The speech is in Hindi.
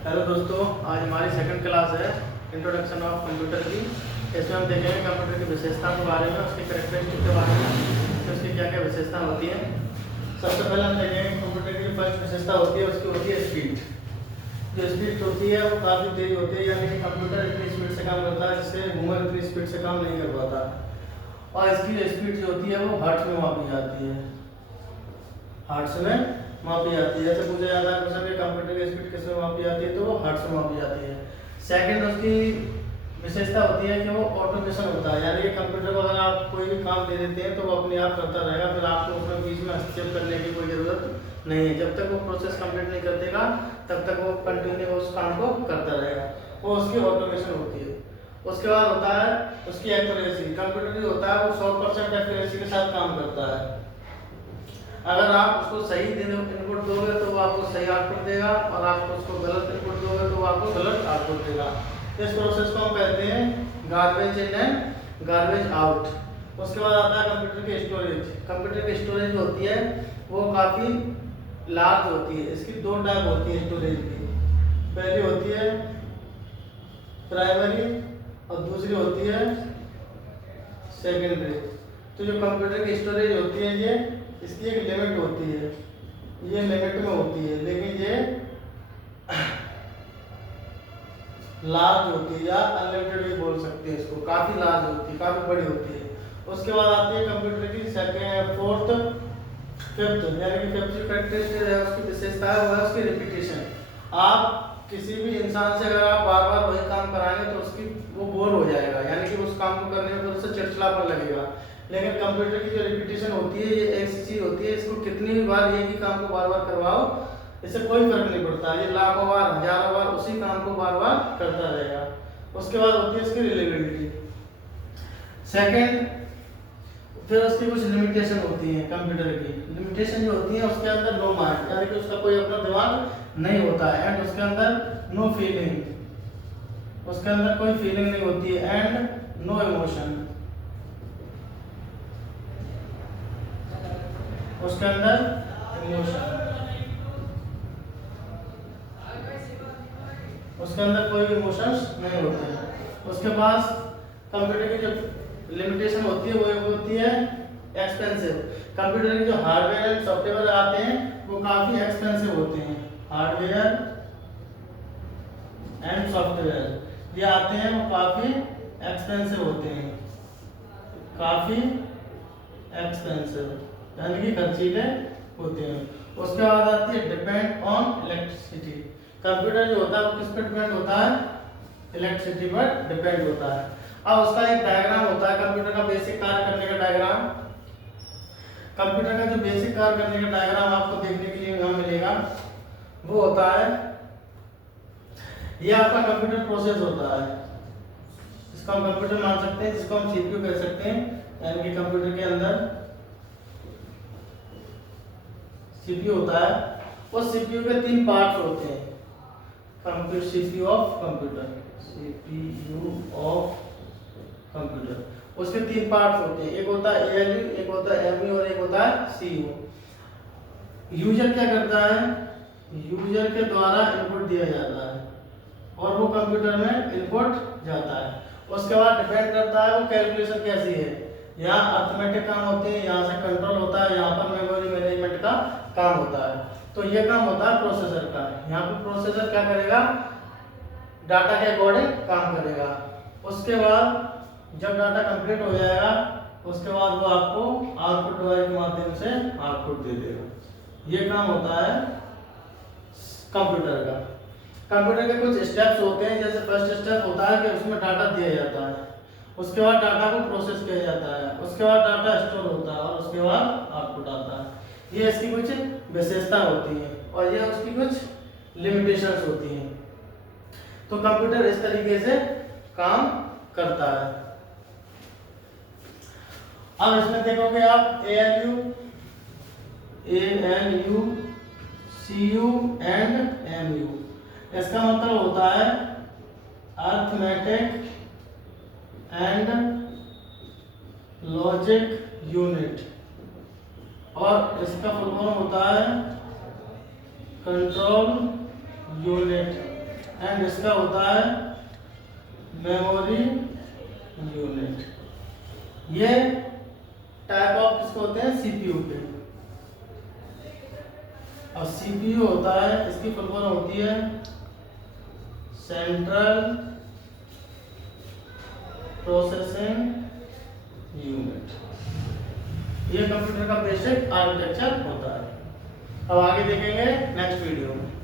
हेलो दोस्तों, आज हमारी सेकंड क्लास है इंट्रोडक्शन ऑफ कंप्यूटर की। इसमें हम देखेंगे कंप्यूटर की विशेषता के बारे में, उसकी कैरेक्टरिस्टिक के बारे में, तो उसकी क्या क्या विशेषता होती है। सबसे पहले हम देखेंगे कंप्यूटर की जो फर्स्ट विशेषता होती है उसकी होती है स्पीड। जो स्पीड होती है वो काफ़ी तेज होती है, यानी कि कंप्यूटर इतनी स्पीड से काम करता है जिससे ह्यूमन इतनी स्पीड से काम नहीं कर पाता। और इसकी जो स्पीड जो होती है वो हर्ट्ज में मापी जाती है, हर्ट्ज में मापी जाती है। जैसे पूछा जाता है क्वेश्चन कि कंप्यूटर की स्पीड किस में मापी जाती है, तो वो हर्ट्ज में मापी जाती है। सेकंड उसकी विशेषता होती है कि वो ऑटोमेशन होता है, यानी कि कंप्यूटर को अगर आप कोई भी काम दे देते हैं तो वो अपने आप करता रहेगा, फिर आपको उसमें बीच में हस्तक्षेप करने की कोई ज़रूरत नहीं है। जब तक वो प्रोसेस कंप्लीट नहीं कर देगा तब तक वो कंटिन्यू उस काम को करता रहेगा, वो उसकी ऑटोमेशन होती है। उसके बाद होता है उसकी एक्यूरेसी। कंप्यूटर जो होता है वो 100% एक्यूरेसी के साथ काम करता है। अगर आप उसको सही इनपुट दोगे तो वो आपको सही आउटपुट देगा, और आप उसको गलत इनपुट दोगे तो वो आपको गलत आउटपुट देगा। इस प्रोसेस को हम कहते हैं garbage in and garbage out. उसके बाद आता है कंप्यूटर की स्टोरेज। कंप्यूटर की स्टोरेज होती है वो काफ़ी लार्ज होती है। इसकी दो टाइप होती है स्टोरेज की। पहली होती है प्राइमरी और दूसरी होती है सेकेंडरी। तो जो कंप्यूटर की स्टोरेज होती है ये इसकी एक लिमिट होती है, ये लिमिट में होती है, लेकिन ये लार्ज होती है, या अनलिमिटेड भी बोल सकते हैं इसको। काफ़ी लार्ज होती है, काफ़ी बड़ी होती है। उसके बाद आती है कंप्यूटर की सेकेंड, फोर्थ, फिफ्थ, यानी कि फिफ्थ जो कैरेक्टरिस्टिक है उसकी विशेषता है वो है उसकी रिपीटेशन। आप किसी भी इंसान से अगर आप बार बार वही काम कराएंगे तो उसकी वो बोर हो जाएगा, यानी कि उस काम को करने में थोड़ा सा चिड़चिड़ापन लगेगा। लेकिन कंप्यूटर की जो रिपीटेशन होती है ये ऐसी चीज़ होती है, इसको कितनी भी बार एक ही काम को बार बार करवाओ इससे कोई फर्क नहीं पड़ता, ये लाखों बार हजारों बार उसी काम को बार बार करता रहेगा। उसके बाद होती है इसकी रिलेबिलिटी सेकंड। फिर उसकी कुछ लिमिटेशन होती है कंप्यूटर की। लिमिटेशन जो होती है उसके अंदर नो माइंड, यानी कि उसका कोई अपना दिमाग नहीं होता है। एंड उसके अंदर नो फीलिंग, उसके अंदर कोई फीलिंग नहीं होती है। एंड नो इमोशन, उसके अंदर इमोशन, उसके अंदर कोई भी इमोशंस नहीं होते हैं। उसके पास कंप्यूटर की जो लिमिटेशन होती है वो होती है एक्सपेंसिव। कंप्यूटर के जो हार्डवेयर एंड सॉफ्टवेयर आते हैं वो काफ़ी एक्सपेंसिव होते हैं। हार्डवेयर एंड सॉफ्टवेयर ये आते हैं वो काफ़ी एक्सपेंसिव होते हैं, काफ़ी एक्सपेंसिव यानी कि खर्चीले होते हैं। उसके बाद आती है डिपेंड ऑन इलेक्ट्रिसिटी। कंप्यूटर जो होता है वो किस पर डिपेंड होता है? इलेक्ट्रिसिटी पर डिपेंड होता है। अब उसका एक डायग्राम होता है कंप्यूटर का बेसिक कार्य करने का डायग्राम। कंप्यूटर का जो बेसिक कार्य करने का डायग्राम आपको देखने के लिए यहाँ मिलेगा वो होता है, ये आपका कंप्यूटर प्रोसेस होता है, इसको हम कंप्यूटर मान सकते हैं, जिसको हम सीपीयू कह सकते हैं। यानी कि कंप्यूटर के अंदर सीपीयू होता है, उस सीपीयू के तीन पार्ट्स होते हैं। Computer CPU of computer, CPU of computer, उसके तीन पार्ट्स होते हैं। एक होता है एएलयू, एक होता है एमयू और एक होता है सीयू। यूजर क्या करता है? यूजर के द्वारा इनपुट दिया जाता है और वो कंप्यूटर में इनपुट जाता है। उसके बाद डिपेंड करता है वो कैलकुलेशन कैसी है। यहाँ अर्थमेटिक काम होते हैं, यहाँ से कंट्रोल होता है, यहाँ पर मेमोरी मैनेजमेंट का काम होता है। तो ये काम होता है प्रोसेसर का। यहाँ पर प्रोसेसर क्या करेगा? डाटा के अकॉर्डिंग काम करेगा। उसके बाद जब डाटा कंप्लीट हो जाएगा उसके बाद वो आपको आउटपुट डिवाइस के माध्यम से आउटपुट दे देगा। ये काम होता है कंप्यूटर का। कंप्यूटर के कुछ स्टेप्स होते हैं, जैसे फर्स्ट स्टेप होता है कि उसमें डाटा दिया जाता है, उसके बाद डाटा को प्रोसेस किया जाता है, उसके बाद डाटा स्टोर होता है और उसके बाद आउटपुट आता है। ये इसकी कुछ विशेषता होती है और ये उसकी कुछ लिमिटेशंस होती हैं। तो कंप्यूटर इस तरीके से काम करता है। अब इसमें देखोगे आप एएलयू, सीयू एंड एमयू। इसका मतलब होता है अर्थमेटिक एंड लॉजिक यूनिट, और इसका फुल फॉर्म होता है कंट्रोल यूनिट। एंड इसका होता है मेमोरी यूनिट। ये टाइप ऑफ किसके होते हैं? सीपीयू के। और सीपीयू होता है, इसकी फुल फॉर्म होती है सेंट्रल प्रोसेसिंग यूनिट। ये कंप्यूटर का बेसिक आर्किटेक्चर होता है। अब आगे देखेंगे नेक्स्ट वीडियो में।